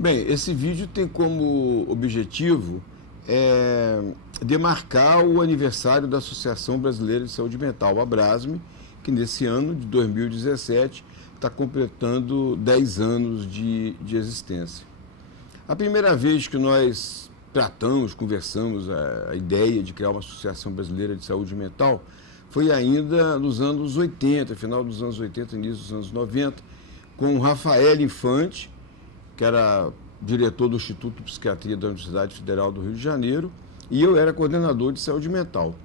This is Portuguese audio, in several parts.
Bem, esse vídeo tem como objetivo demarcar o aniversário da Associação Brasileira de Saúde Mental, a Abrasme, que nesse ano de 2017 está completando 10 anos de existência. A primeira vez que nós conversamos a ideia de criar uma Associação Brasileira de Saúde Mental foi ainda nos anos 80, final dos anos 80, início dos anos 90, com o Rafael Infante, que era diretor do Instituto de Psiquiatria da Universidade Federal do Rio de Janeiro, e eu era coordenador de saúde mental.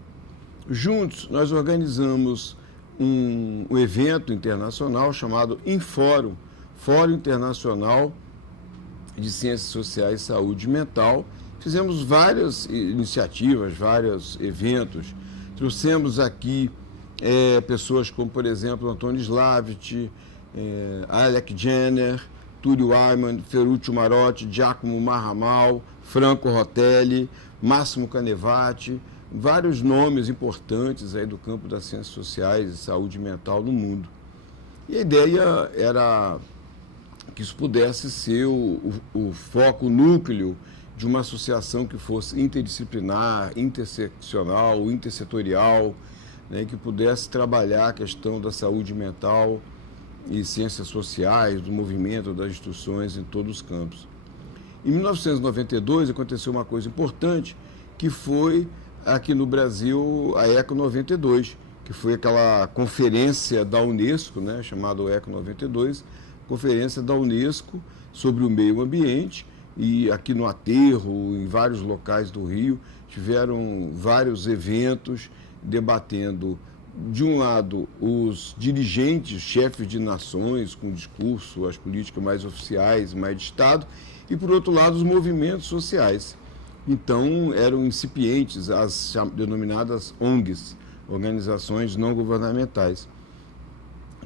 Juntos, nós organizamos um evento internacional chamado Infórum, Fórum Internacional de Ciências Sociais e Saúde Mental. Fizemos várias iniciativas, vários eventos. Trouxemos aqui pessoas como, por exemplo, Antônio Slavit, Alec Jenner, Túlio Ayman, Ferruccio Marotti, Giacomo Marramal, Franco Rotelli, Máximo Canevati, vários nomes importantes aí do campo das ciências sociais e saúde mental no mundo. E a ideia era que isso pudesse ser o foco, o núcleo de uma associação que fosse interdisciplinar, interseccional, intersetorial, né, que pudesse trabalhar a questão da saúde mental e ciências sociais, do movimento, das instituições em todos os campos. Em 1992 aconteceu uma coisa importante, que foi aqui no Brasil a ECO 92, que foi aquela conferência da Unesco, né, chamada ECO 92, conferência da Unesco sobre o meio ambiente, e aqui no Aterro, em vários locais do Rio, tiveram vários eventos debatendo, de um lado, os dirigentes, chefes de nações, com discurso, as políticas mais oficiais, mais de Estado, e, por outro lado, os movimentos sociais. Então, eram incipientes as denominadas ONGs, Organizações Não Governamentais.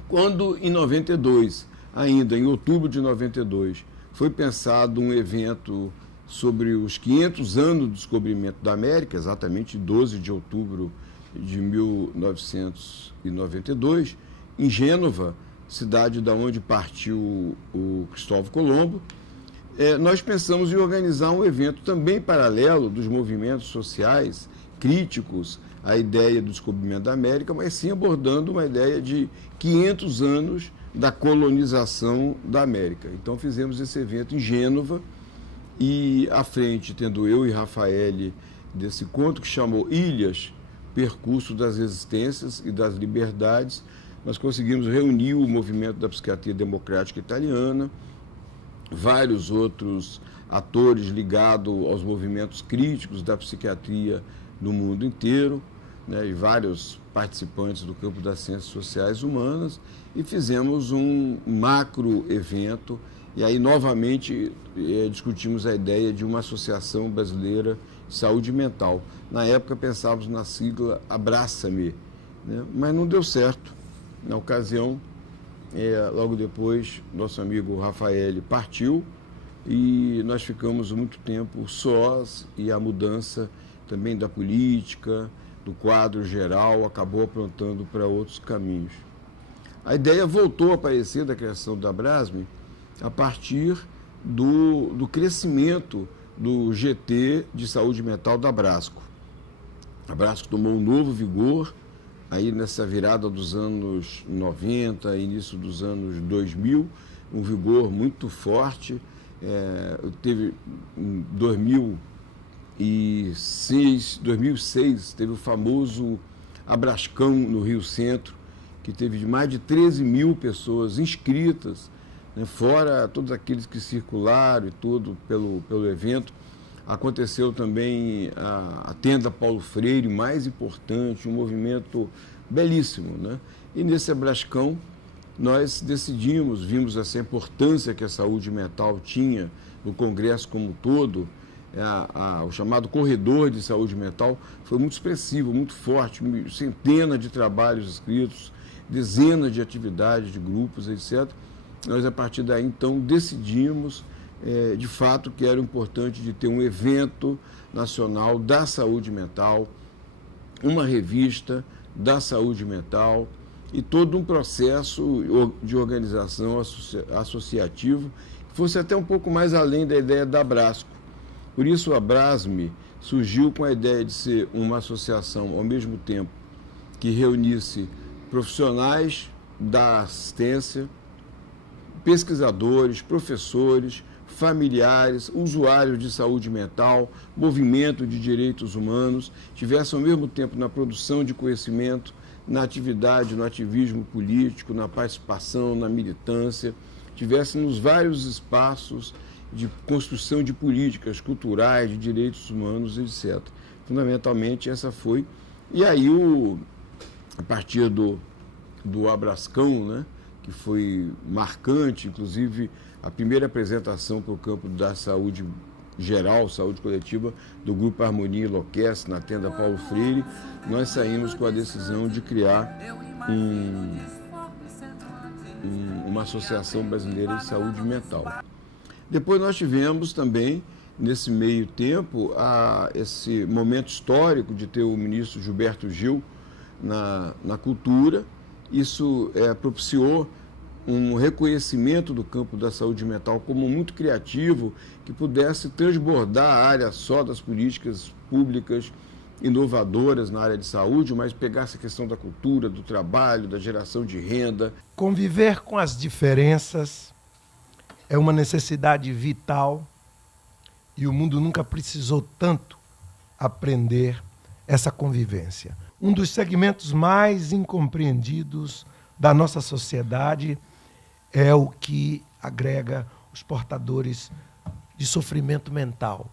Quando, em 92, ainda em outubro de 92, foi pensado um evento sobre os 500 anos do descobrimento da América, exatamente 12 de outubro de 1992, em Gênova, cidade da onde partiu o Cristóvão Colombo, nós pensamos em organizar um evento também paralelo dos movimentos sociais críticos à ideia do descobrimento da América, mas sim abordando uma ideia de 500 anos da colonização da América. Então fizemos esse evento em Gênova e à frente, tendo eu e Rafael desse conto que chamou Ilhas, Percurso das Resistências e das Liberdades, nós conseguimos reunir o movimento da psiquiatria democrática italiana, vários outros atores ligados aos movimentos críticos da psiquiatria no mundo inteiro, né, e vários participantes do campo das ciências sociais humanas, e fizemos um macro evento, e aí novamente discutimos a ideia de uma associação brasileira de saúde mental. Na época pensávamos na sigla Abraça-me, né, mas não deu certo. Na ocasião, logo depois, nosso amigo Rafael partiu e nós ficamos muito tempo sós, e a mudança também da política, do quadro geral, acabou aprontando para outros caminhos. A ideia voltou a aparecer da criação da Abrasme a partir do crescimento do GT de saúde mental da Abrasco. A Abrasco tomou um novo vigor aí nessa virada dos anos 90, início dos anos 2000, um vigor muito forte. Teve em 2006, teve o famoso Abrascão no Rio Centro, que teve mais de 13 mil pessoas inscritas, né, fora todos aqueles que circularam e tudo pelo evento. Aconteceu também a Tenda Paulo Freire, mais importante, um movimento belíssimo, né? E nesse Abrascão nós decidimos, vimos essa importância que a saúde mental tinha no Congresso como um todo. O chamado corredor de saúde mental foi muito expressivo, muito forte, centenas de trabalhos escritos, dezenas de atividades de grupos, etc. Nós, a partir daí, então, decidimos, de fato, que era importante de ter um evento nacional da saúde mental, uma revista da saúde mental e todo um processo de organização associativo que fosse até um pouco mais além da ideia da Abrasco. Por isso, a Abrasme surgiu com a ideia de ser uma associação, ao mesmo tempo, que reunisse profissionais da assistência, pesquisadores, professores, familiares, usuários de saúde mental, movimento de direitos humanos, tivesse ao mesmo tempo na produção de conhecimento, na atividade, no ativismo político, na participação, na militância, tivesse nos vários espaços de construção de políticas culturais, de direitos humanos, etc. Fundamentalmente, essa foi. E aí, a partir do Abrascão, né, que foi marcante, inclusive a primeira apresentação para o campo da saúde geral, saúde coletiva, do Grupo Harmonia Enlouquece, na tenda Paulo Freire, nós saímos com a decisão de criar uma Associação Brasileira de Saúde Mental. Depois nós tivemos também, nesse meio tempo, esse momento histórico de ter o ministro Gilberto Gil na cultura. Isso propiciou um reconhecimento do campo da saúde mental como muito criativo, que pudesse transbordar a área só das políticas públicas inovadoras na área de saúde, mas pegasse a questão da cultura, do trabalho, da geração de renda. Conviver com as diferenças é uma necessidade vital e o mundo nunca precisou tanto aprender essa convivência. Um dos segmentos mais incompreendidos da nossa sociedade é o que agrega os portadores de sofrimento mental.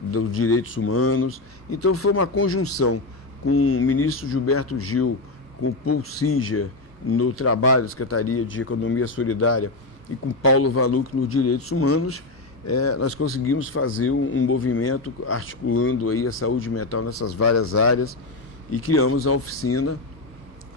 Dos direitos humanos. Então foi uma conjunção com o ministro Gilberto Gil, com o Paul Singer no trabalho da Secretaria de Economia Solidária e com Paulo Vanuc nos direitos humanos, nós conseguimos fazer um movimento articulando aí a saúde mental nessas várias áreas e criamos a oficina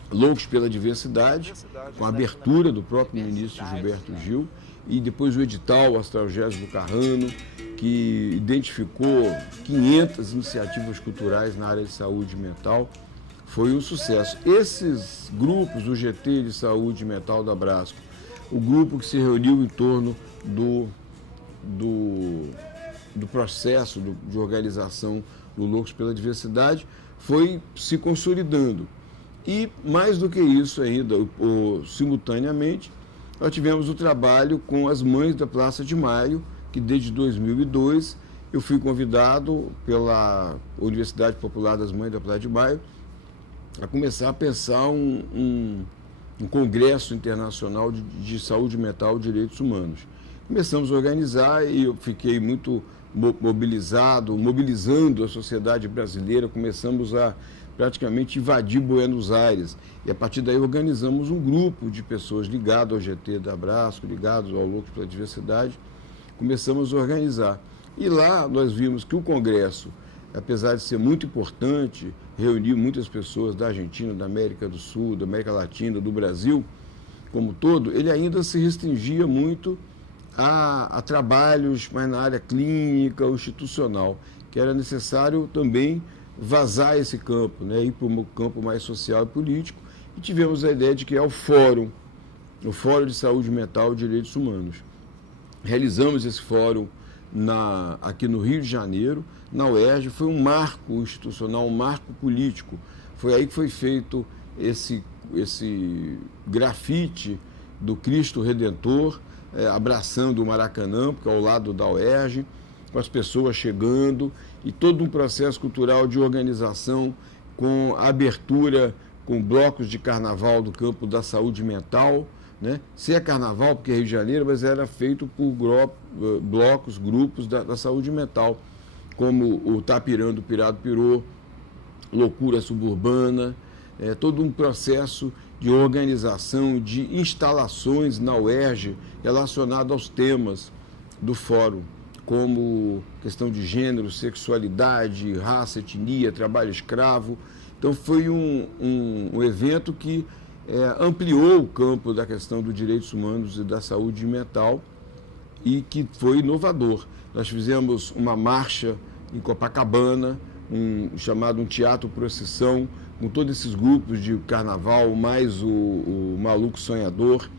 Loucos pela Diversidade, com a abertura do próprio ministro Gilberto Gil, e depois o edital Astralgésio do Carrano, que identificou 500 iniciativas culturais na área de saúde mental. Foi um sucesso. Esses grupos, o GT de Saúde Mental da Abrasco, o grupo que se reuniu em torno do processo de organização do Loucos pela Diversidade, foi se consolidando. E, mais do que isso ainda, simultaneamente, nós tivemos o trabalho com as Mães da Praça de Maio, que desde 2002 eu fui convidado pela Universidade Popular das Mães da Praça de Maio a começar a pensar um congresso internacional de saúde mental e direitos humanos. Começamos a organizar e eu fiquei muito mobilizando a sociedade brasileira, começamos a praticamente invadir Buenos Aires. E a partir daí organizamos um grupo de pessoas ligadas ao GT da Abrasco, ligados ao Loucos pela Diversidade, começamos a organizar. E lá nós vimos que o Congresso, apesar de ser muito importante, reuniu muitas pessoas da Argentina, da América do Sul, da América Latina, do Brasil, como todo, ele ainda se restringia muito a trabalhos mais na área clínica ou institucional, que era necessário também vazar esse campo, né, ir para um campo mais social e político, e tivemos a ideia de criar o Fórum de Saúde Mental e Direitos Humanos. Realizamos esse fórum aqui no Rio de Janeiro, na UERJ, foi um marco institucional, um marco político. Foi aí que foi feito esse grafite do Cristo Redentor, abraçando o Maracanã, porque é ao lado da UERJ, com as pessoas chegando, e todo um processo cultural de organização com abertura, com blocos de carnaval do campo da saúde mental, né? Se é carnaval, porque é Rio de Janeiro, mas era feito por blocos, grupos da saúde mental, como o Tapirando, Pirado Pirô, Loucura Suburbana, todo um processo de organização de instalações na UERJ relacionado aos temas do fórum, como questão de gênero, sexualidade, raça, etnia, trabalho escravo. Então foi um evento que ampliou o campo da questão dos direitos humanos e da saúde mental e que foi inovador. Nós fizemos uma marcha em Copacabana, chamado um teatro procissão, com todos esses grupos de carnaval, mais o Maluco Sonhador,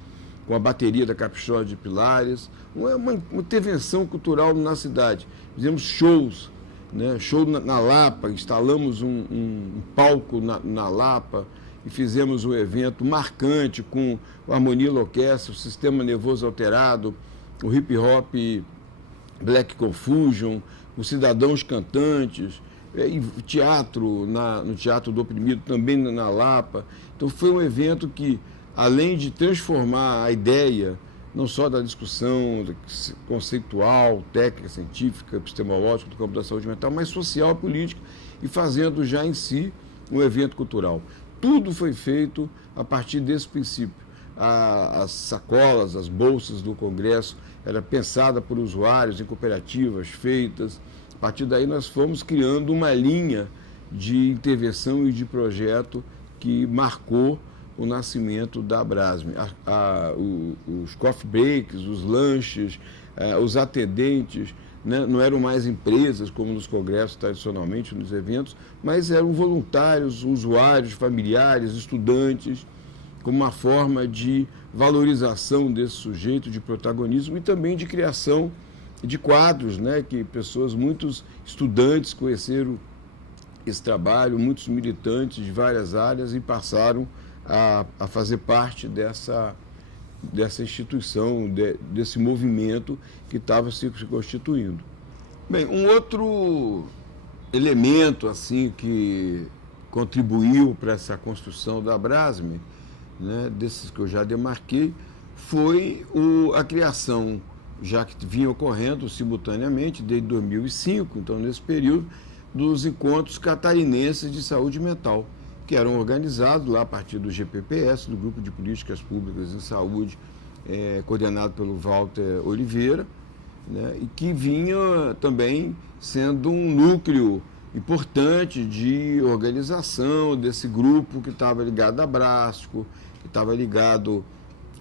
com a bateria da Capixaba de Pilares, uma intervenção cultural na cidade. Fizemos shows, né? Show na Lapa, instalamos um palco na Lapa e fizemos um evento marcante com o Harmonia Orquestra, o Sistema Nervoso Alterado, o Hip Hop Black Confusion, os Cidadãos Cantantes, e teatro no Teatro do Oprimido, também na Lapa. Então foi um evento que, além de transformar a ideia, não só da discussão conceitual, técnica, científica, epistemológica do campo da saúde mental, mas social, política, e fazendo já em si um evento cultural. Tudo foi feito a partir desse princípio. As sacolas, as bolsas do Congresso era pensada por usuários em cooperativas feitas. A partir daí nós fomos criando uma linha de intervenção e de projeto que marcou o nascimento da Abrasme. Os coffee breaks, os lanches, os atendentes, né, não eram mais empresas como nos congressos tradicionalmente, nos eventos, mas eram voluntários, usuários, familiares, estudantes, como uma forma de valorização desse sujeito, de protagonismo e também de criação de quadros, né, que muitos estudantes conheceram esse trabalho, muitos militantes de várias áreas e passaram a fazer parte dessa instituição, desse movimento que estava se constituindo. Bem, um outro elemento assim que contribuiu para essa construção da Abrasme, né, desses que eu já demarquei, foi a criação, já que vinha ocorrendo simultaneamente desde 2005, então nesse período, dos encontros catarinenses de saúde mental, que eram organizados lá a partir do GPPS, do Grupo de Políticas Públicas em Saúde, coordenado pelo Walter Oliveira, né, e que vinha também sendo um núcleo importante de organização desse grupo que estava ligado à Brasco, que estava ligado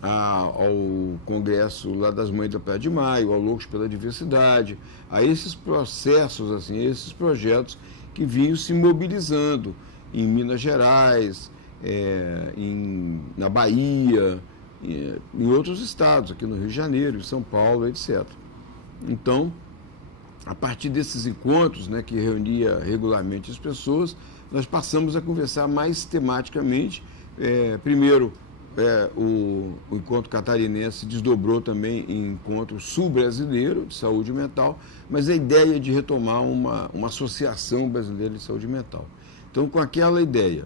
ao Congresso lá das Mães da Praia de Maio, ao Loucos pela Diversidade, a esses processos, assim, esses projetos que vinham se mobilizando em Minas Gerais, na Bahia, em outros estados, aqui no Rio de Janeiro, em São Paulo, etc. Então, a partir desses encontros, né, que reunia regularmente as pessoas, nós passamos a conversar mais tematicamente. Primeiro, o encontro catarinense desdobrou também em encontro sul-brasileiro de saúde mental, mas a ideia de retomar uma associação brasileira de saúde mental. Então, com aquela ideia,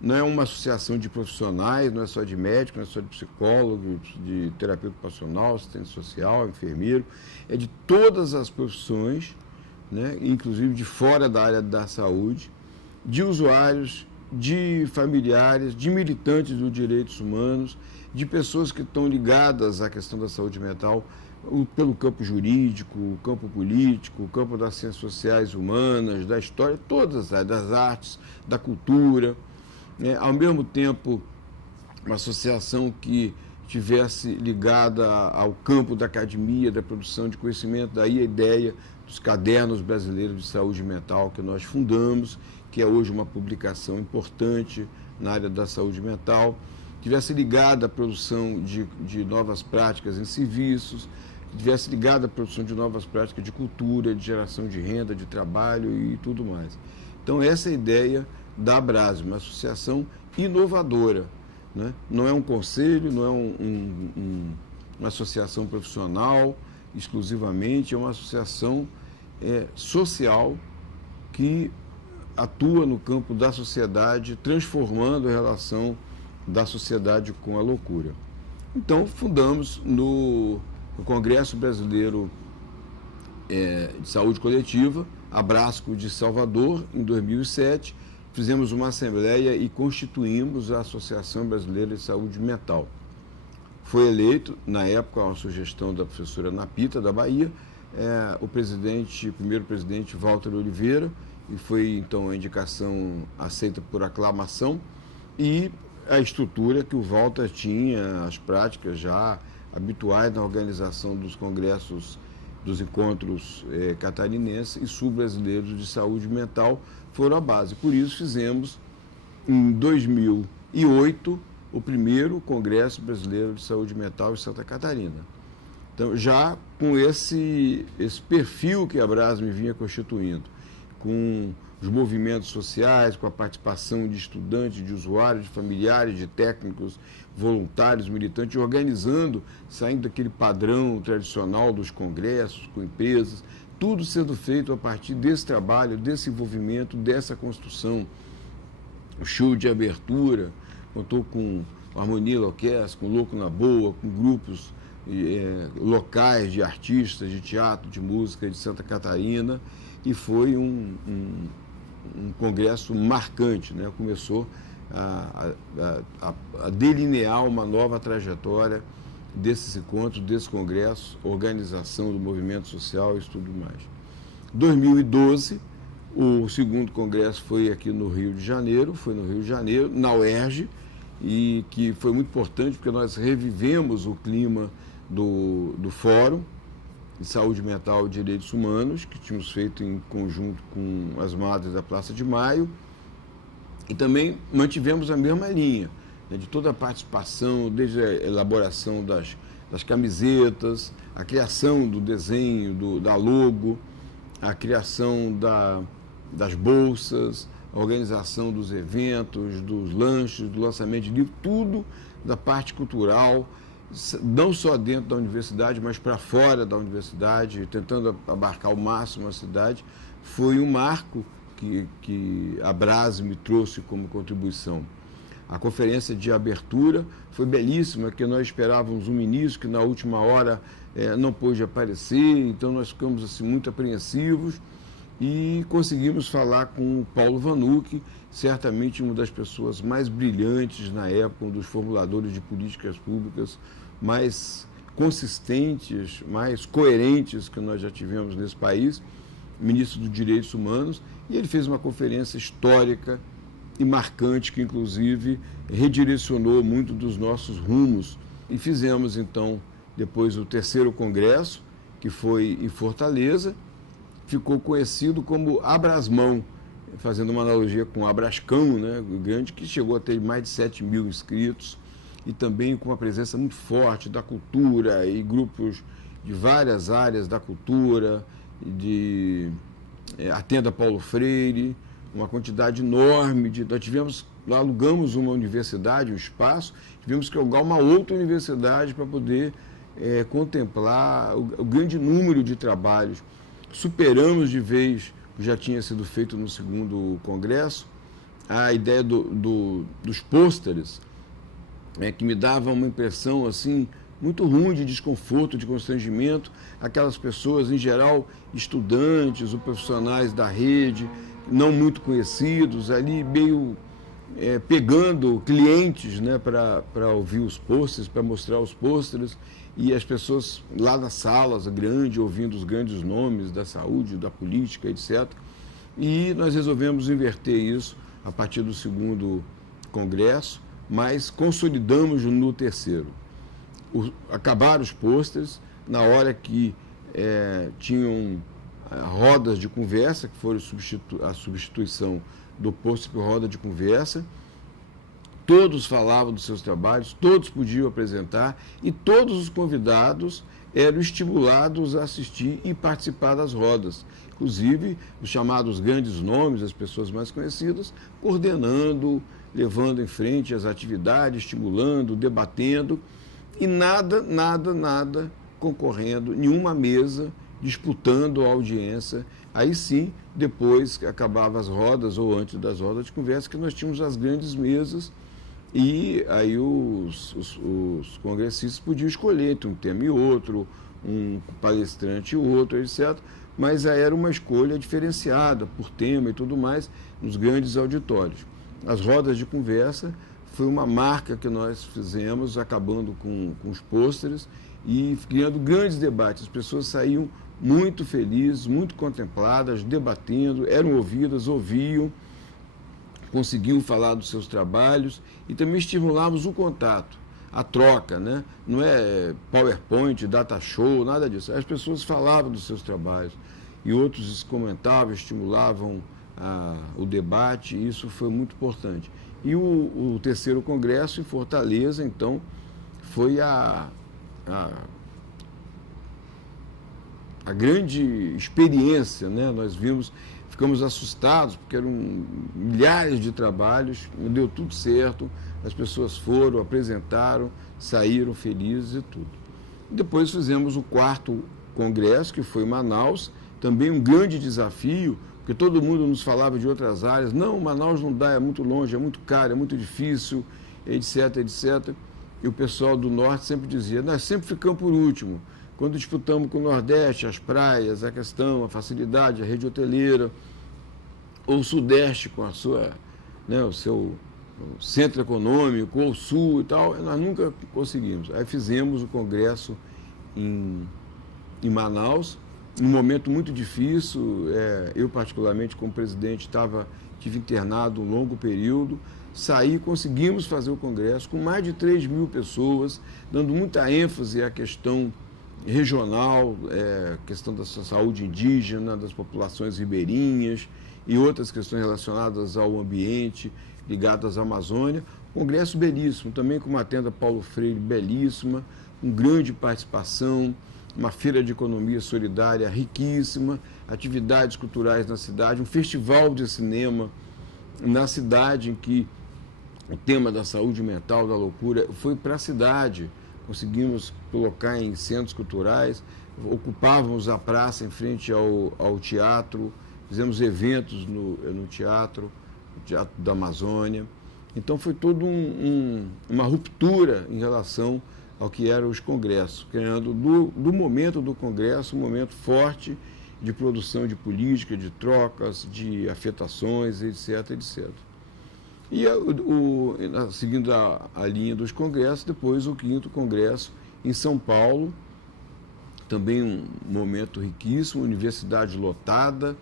não é uma associação de profissionais, não é só de médico, não é só de psicólogo, de terapeuta ocupacional, assistente social, enfermeiro, é de todas as profissões, né, inclusive de fora da área da saúde, de usuários, de familiares, de militantes dos direitos humanos, de pessoas que estão ligadas à questão da saúde mental pelo campo jurídico, o campo político, o campo das ciências sociais humanas, da história, todas as das artes, da cultura. Ao mesmo tempo, uma associação que estivesse ligada ao campo da academia, da produção de conhecimento, daí a ideia dos cadernos brasileiros de saúde mental que nós fundamos, que é hoje uma publicação importante na área da saúde mental, tivesse ligada à produção de novas práticas em serviços, tivesse ligada à produção de novas práticas de cultura, de geração de renda, de trabalho e tudo mais. Então, essa é a ideia da Abrasme, uma associação inovadora, né? Não é um conselho, não é uma associação profissional exclusivamente, é uma associação social que atua no campo da sociedade, transformando a relação da sociedade com a loucura. Então, fundamos no Congresso Brasileiro de Saúde Coletiva, a Brasco de Salvador, em 2007, fizemos uma assembleia e constituímos a Associação Brasileira de Saúde Mental. Foi eleito, na época, uma sugestão da professora Napita, da Bahia, o primeiro presidente Walter Oliveira, e foi, então, a indicação aceita por aclamação, e a estrutura que o Walter tinha, as práticas já habituais na organização dos congressos, dos encontros catarinenses e sul-brasileiros de saúde mental foram a base. Por isso fizemos, em 2008, o primeiro Congresso Brasileiro de Saúde Mental em Santa Catarina. Então, já com esse perfil que a Abrasme vinha constituindo, com os movimentos sociais, com a participação de estudantes, de usuários, de familiares, de técnicos, voluntários, militantes, organizando, saindo daquele padrão tradicional dos congressos, com empresas, tudo sendo feito a partir desse trabalho, desse envolvimento, dessa construção. O show de abertura contou com Harmonia Orquestra, com Louco na Boa, com grupos locais de artistas, de teatro, de música de Santa Catarina, e foi um congresso marcante, né? Começou a delinear uma nova trajetória desses encontros, desse congresso, organização do movimento social e tudo mais. 2012, o segundo congresso foi aqui no Rio de Janeiro, na UERJ, e que foi muito importante porque nós revivemos o clima do Fórum de Saúde Mental e Direitos Humanos, que tínhamos feito em conjunto com as Madres da Praça de Maio, e também mantivemos a mesma linha, né, de toda a participação, desde a elaboração das camisetas, a criação do desenho, da logo, a criação das bolsas, a organização dos eventos, dos lanches, do lançamento de livros, tudo da parte cultural, não só dentro da universidade, mas para fora da universidade, tentando abarcar ao máximo a cidade. Foi um marco que a Abrasme trouxe como contribuição. A conferência de abertura foi belíssima, porque nós esperávamos um ministro que na última hora não pôde aparecer, então nós ficamos assim, muito apreensivos e conseguimos falar com o Paulo Vanucchi, certamente uma das pessoas mais brilhantes na época, um dos formuladores de políticas públicas mais consistentes, mais coerentes que nós já tivemos nesse país, ministro dos Direitos Humanos, e ele fez uma conferência histórica e marcante, que inclusive redirecionou muito dos nossos rumos. E fizemos então, depois, o terceiro congresso, que foi em Fortaleza, ficou conhecido como Abrasmão, fazendo uma analogia com o Abrascão, né, grande, que chegou a ter mais de 7 mil inscritos, e também com uma presença muito forte da cultura e grupos de várias áreas da cultura, de Atenda Paulo Freire, uma quantidade enorme nós alugamos uma universidade, um espaço, tivemos que alugar uma outra universidade para poder contemplar o grande número de trabalhos. Superamos de vez, o que já tinha sido feito no segundo congresso, a ideia dos pôsteres, que me dava uma impressão assim muito ruim de desconforto, de constrangimento. Aquelas pessoas, em geral, estudantes ou profissionais da rede, não muito conhecidos, ali meio pegando clientes, né, para ouvir os pôsteres, para mostrar os pôsteres, e as pessoas lá nas salas grandes, ouvindo os grandes nomes da saúde, da política, etc. E nós resolvemos inverter isso a partir do segundo congresso, mas consolidamos no terceiro. Acabaram os pôsteres, na hora que tinham rodas de conversa, que foram a substituição do pôster por roda de conversa. Todos falavam dos seus trabalhos, todos podiam apresentar e todos os convidados eram estimulados a assistir e participar das rodas. Inclusive, os chamados grandes nomes, as pessoas mais conhecidas, coordenando, levando em frente as atividades, estimulando, debatendo, e nada concorrendo, nenhuma mesa disputando a audiência. Aí sim, depois que acabavam as rodas, ou antes das rodas de conversa, que nós tínhamos as grandes mesas, e aí os congressistas podiam escolher entre um tema e outro, um palestrante e outro, etc. Mas aí era uma escolha diferenciada por tema e tudo mais, nos grandes auditórios. As rodas de conversa foi uma marca que nós fizemos, acabando com os pôsteres e criando grandes debates. As pessoas saíam muito felizes, muito contempladas, debatendo, eram ouvidas, ouviam, conseguiam falar dos seus trabalhos, e também estimulávamos o contato, a troca, né? Não é PowerPoint, data show, nada disso. As pessoas falavam dos seus trabalhos e outros comentavam, estimulavam o debate, isso foi muito importante. E o terceiro congresso em Fortaleza, então, foi a grande experiência, né? Nós vimos, ficamos assustados, porque eram milhares de trabalhos, deu tudo certo, as pessoas foram, apresentaram, saíram felizes e tudo. Depois fizemos o quarto congresso, que foi em Manaus, também um grande desafio, porque todo mundo nos falava de outras áreas, não, Manaus não dá, é muito longe, é muito caro, é muito difícil, etc, etc. E o pessoal do Norte sempre dizia, nós sempre ficamos por último. Quando disputamos com o Nordeste, as praias, a questão, a facilidade, a rede hoteleira, ou o Sudeste com a sua, né, o seu centro econômico, ou o Sul e tal, nós nunca conseguimos. Aí fizemos o congresso em Manaus, num momento muito difícil, eu particularmente como presidente tive internado um longo período, saí, conseguimos fazer o congresso com mais de 3.000 pessoas, dando muita ênfase à questão regional, questão da saúde indígena, das populações ribeirinhas e outras questões relacionadas ao ambiente, ligadas à Amazônia. Congresso belíssimo, também com uma tenda Paulo Freire belíssima, com grande participação, uma feira de economia solidária riquíssima, atividades culturais na cidade, um festival de cinema na cidade em que o tema da saúde mental, da loucura, foi para a cidade. Conseguimos colocar em centros culturais, ocupávamos a praça em frente ao teatro, fizemos eventos no teatro da Amazônia. Então foi toda uma ruptura em relação ao que eram os congressos, criando do momento do congresso um momento forte de produção de política, de trocas, de afetações, etc, etc. E, seguindo a linha dos congressos, depois o quinto congresso em São Paulo, também um momento riquíssimo, universidade lotada,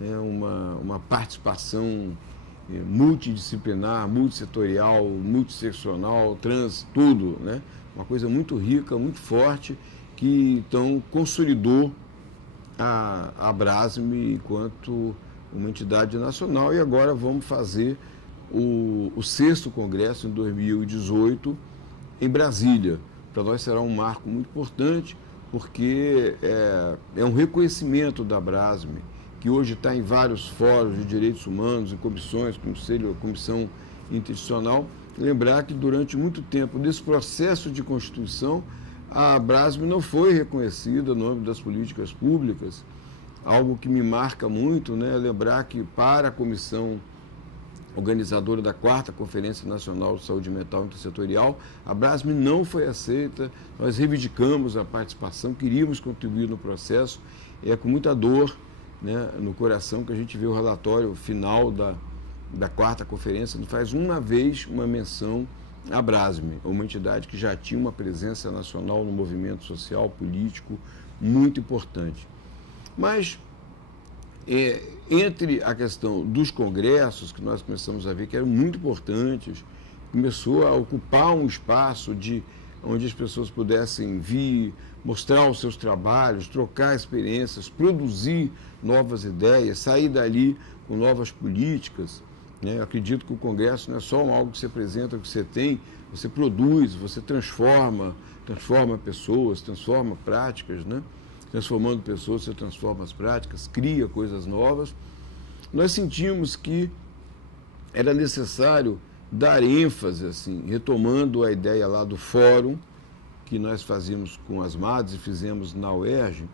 uma participação multidisciplinar, multissetorial, multisseccional, trans, tudo, né? Uma coisa muito rica, muito forte, que então consolidou a Abrasme enquanto uma entidade nacional. E agora vamos fazer o sexto congresso em 2018 em Brasília. Para nós será um marco muito importante, porque é um reconhecimento da Abrasme, que hoje está em vários fóruns de direitos humanos, em comissões, comissão interinstitucional. Lembrar que durante muito tempo, nesse processo de constituição, a Abrasme não foi reconhecida no âmbito das políticas públicas, algo que me marca muito, né? Lembrar que para a comissão organizadora da 4ª Conferência Nacional de Saúde Mental Intersetorial, a Abrasme não foi aceita, nós reivindicamos a participação, queríamos contribuir no processo, com muita dor, né, no coração que a gente vê o relatório final da 4ª Conferência, não faz uma vez uma menção à Abrasme, uma entidade que já tinha uma presença nacional no movimento social, político, muito importante. Mas, entre a questão dos congressos, que nós começamos a ver que eram muito importantes, começou a ocupar um espaço onde as pessoas pudessem vir, mostrar os seus trabalhos, trocar experiências, produzir novas ideias, sair dali com novas políticas. Eu acredito que o Congresso não é só algo que você apresenta, que você tem, você produz, você transforma pessoas, transforma práticas, né? Transformando pessoas, você transforma as práticas, cria coisas novas. Nós sentimos que era necessário dar ênfase, assim, retomando a ideia lá do fórum, que nós fazíamos com as MADs e fizemos na UERJ,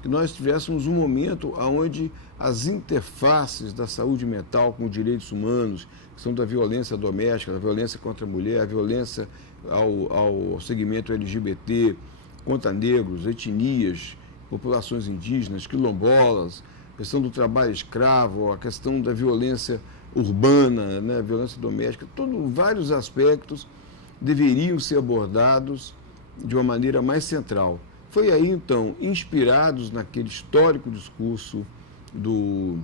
que nós tivéssemos um momento onde as interfaces da saúde mental com direitos humanos, que são da violência doméstica, da violência contra a mulher, a violência ao segmento LGBT, contra negros, etnias, populações indígenas, quilombolas, a questão do trabalho escravo, a questão da violência urbana, né, a violência doméstica, vários aspectos deveriam ser abordados de uma maneira mais central. Foi aí, então, inspirados naquele histórico discurso do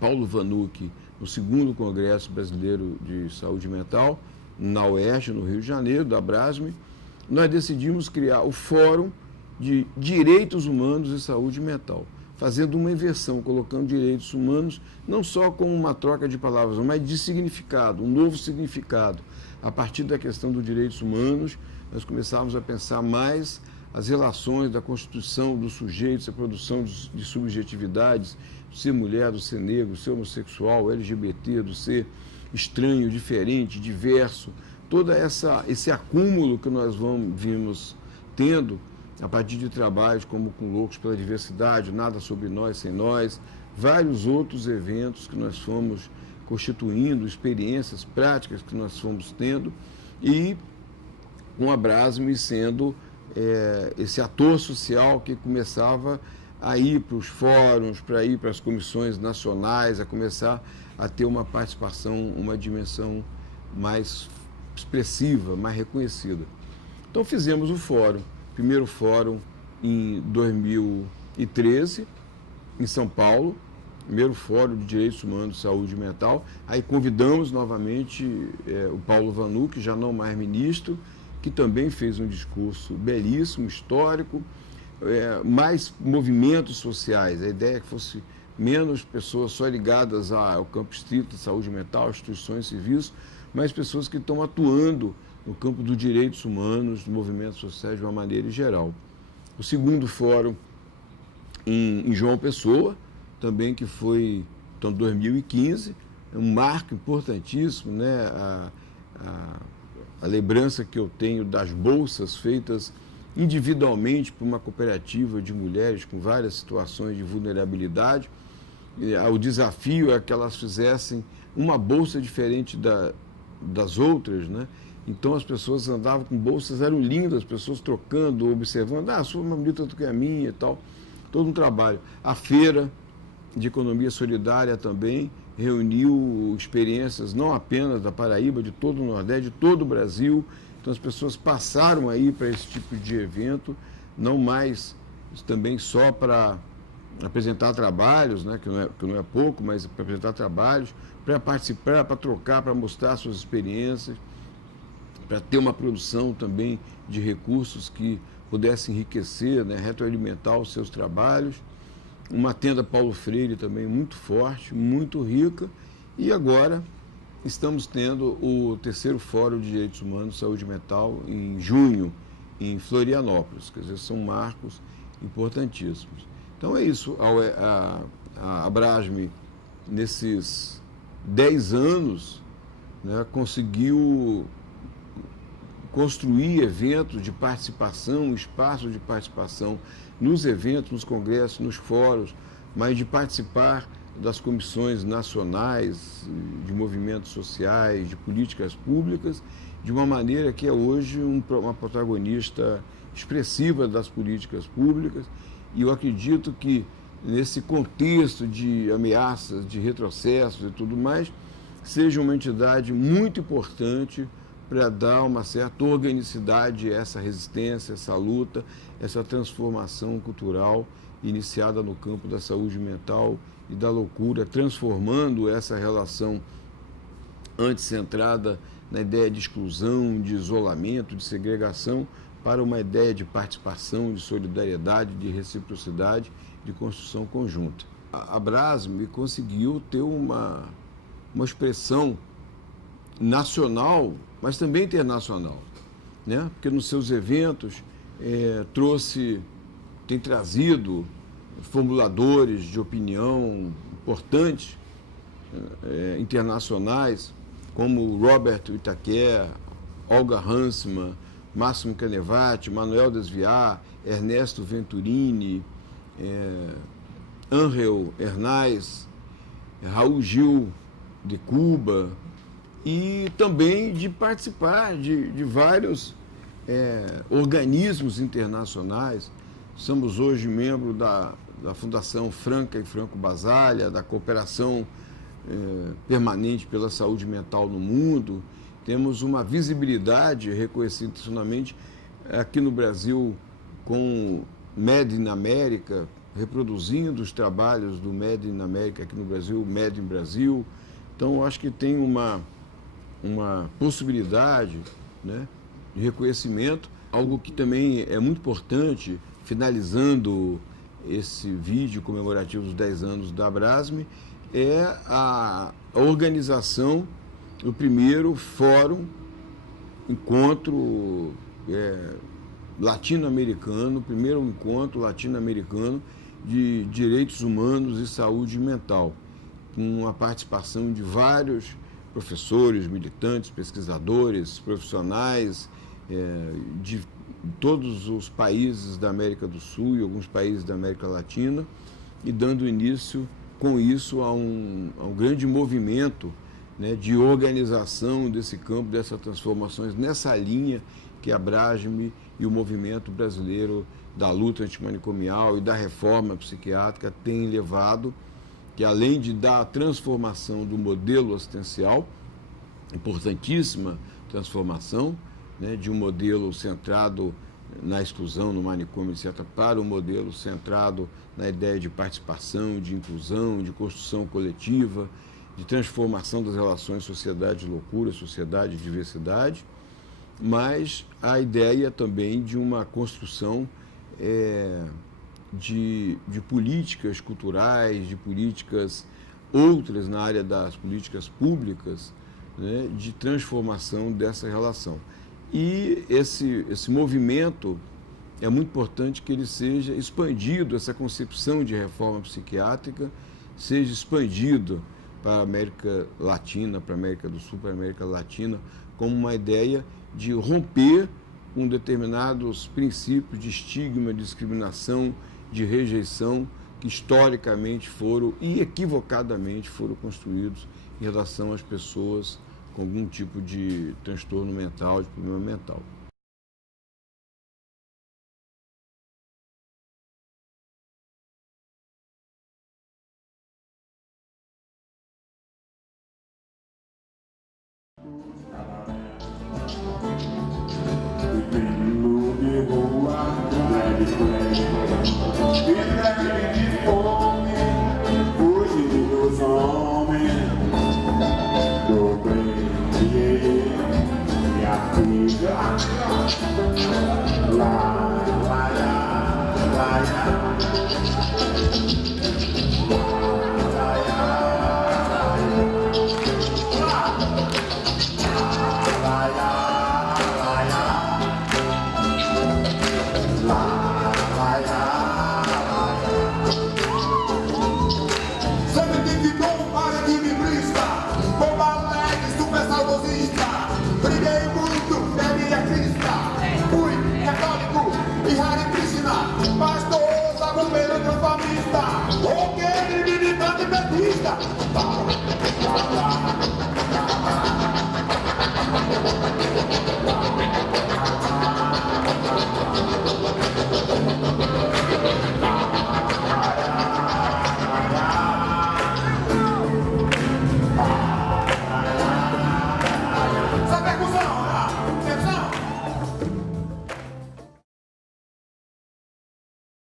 Paulo Vanucci, no 2º Congresso Brasileiro de Saúde Mental, na UERJ, no Rio de Janeiro, da Abrasme, nós decidimos criar o Fórum de Direitos Humanos e Saúde Mental. fazendo uma inversão, colocando direitos humanos não só como uma troca de palavras, mas de significado, um novo significado. A partir da questão dos direitos humanos, nós começávamos a pensar mais as relações da constituição do sujeito, a produção de subjetividades, do ser mulher, do ser negro, do ser homossexual, LGBT, do ser estranho, diferente, diverso, todo esse acúmulo que nós vimos tendo a partir de trabalhos como com Loucos pela Diversidade, Nada Sobre Nós Sem Nós, vários outros eventos que nós fomos constituindo, experiências práticas que nós fomos tendo, e com a Abrasme sendo esse ator social que começava a ir para os fóruns, para ir para as comissões nacionais, a começar a ter uma participação, uma dimensão mais expressiva, mais reconhecida. Então fizemos o fórum, primeiro fórum em 2013, em São Paulo, primeiro fórum de Direitos Humanos e Saúde Mental. Aí convidamos novamente o Paulo Vanuc, já não mais ministro, que também fez um discurso belíssimo, histórico, mais movimentos sociais. A ideia é que fosse menos pessoas só ligadas ao campo estrito de saúde mental, instituições civis, mas pessoas que estão atuando no campo dos direitos humanos, dos movimentos sociais de uma maneira geral. O segundo fórum em João Pessoa, também que foi, então, 2015, é um marco importantíssimo, né? A lembrança que eu tenho das bolsas feitas individualmente por uma cooperativa de mulheres com várias situações de vulnerabilidade. O desafio é que elas fizessem uma bolsa diferente das outras, né? Então as pessoas andavam com bolsas, eram lindas, as pessoas trocando, observando, a sua é mais bonita do que a minha e tal. Todo um trabalho. A feira de economia solidária também reuniu experiências não apenas da Paraíba, de todo o Nordeste, de todo o Brasil. Então as pessoas passaram aí para esse tipo de evento, não mais também só para apresentar trabalhos, né, que não é pouco, mas para apresentar trabalhos, para participar, para trocar, para mostrar suas experiências, para ter uma produção também de recursos que pudesse enriquecer, né, retroalimentar os seus trabalhos. Uma tenda Paulo Freire também muito forte, muito rica. E agora estamos tendo o terceiro Fórum de Direitos Humanos e Saúde Mental em junho, em Florianópolis. Quer dizer, são marcos importantíssimos. Então é isso, a Abrasme, nesses 10 anos, né, conseguiu construir eventos de participação, espaços de participação nos eventos, nos congressos, nos fóruns, mas de participar das comissões nacionais, de movimentos sociais, de políticas públicas, de uma maneira que é hoje uma protagonista expressiva das políticas públicas. E eu acredito que nesse contexto de ameaças, de retrocessos e tudo mais, seja uma entidade muito importante para dar uma certa organicidade a essa resistência, essa luta, essa transformação cultural iniciada no campo da saúde mental e da loucura, transformando essa relação antes centrada na ideia de exclusão, de isolamento, de segregação, para uma ideia de participação, de solidariedade, de reciprocidade, de construção conjunta. A Abrasme conseguiu ter uma expressão nacional, mas também internacional, né? Porque nos seus eventos tem trazido formuladores de opinião importantes, internacionais, como Robert Itaquer, Olga Hansman, Máximo Canevati, Manuel Desviar, Ernesto Venturini, Ángel Hernás, Raul Gil de Cuba, e também de participar de vários organismos internacionais. Somos hoje membro da Fundação Franca e Franco Basaglia, da Cooperação Permanente pela Saúde Mental no Mundo. Temos uma visibilidade reconhecida internacionalmente aqui no Brasil com Made in America, reproduzindo os trabalhos do Made in America aqui no Brasil, Made in Brasil. Então, eu acho que tem uma possibilidade, né, de reconhecimento, algo que também é muito importante, finalizando esse vídeo comemorativo dos 10 anos da Abrasme, é a organização do primeiro fórum, encontro latino-americano, primeiro encontro latino-americano de direitos humanos e saúde mental, com a participação de vários professores, militantes, pesquisadores, profissionais de todos os países da América do Sul e alguns países da América Latina, e dando início, com isso, a um grande movimento, né, de organização desse campo, dessas transformações, nessa linha que a Abrasme e o movimento brasileiro da luta antimanicomial e da reforma psiquiátrica têm levado, que além de dar a transformação do modelo assistencial, importantíssima transformação, né, de um modelo centrado na exclusão, no manicômio, etc., para um modelo centrado na ideia de participação, de inclusão, de construção coletiva, de transformação das relações sociedade-loucura, sociedade-diversidade, mas a ideia também de uma construção de políticas culturais, de políticas outras na área das políticas públicas, né, de transformação dessa relação. E esse movimento é muito importante que ele seja expandido, essa concepção de reforma psiquiátrica seja expandido para a América Latina, para a América do Sul, para a América Latina, como uma ideia de romper com determinados princípios de estigma, de discriminação, de rejeição, que historicamente foram e equivocadamente foram construídos em relação às pessoas com algum tipo de transtorno mental, de problema mental. Militante petista.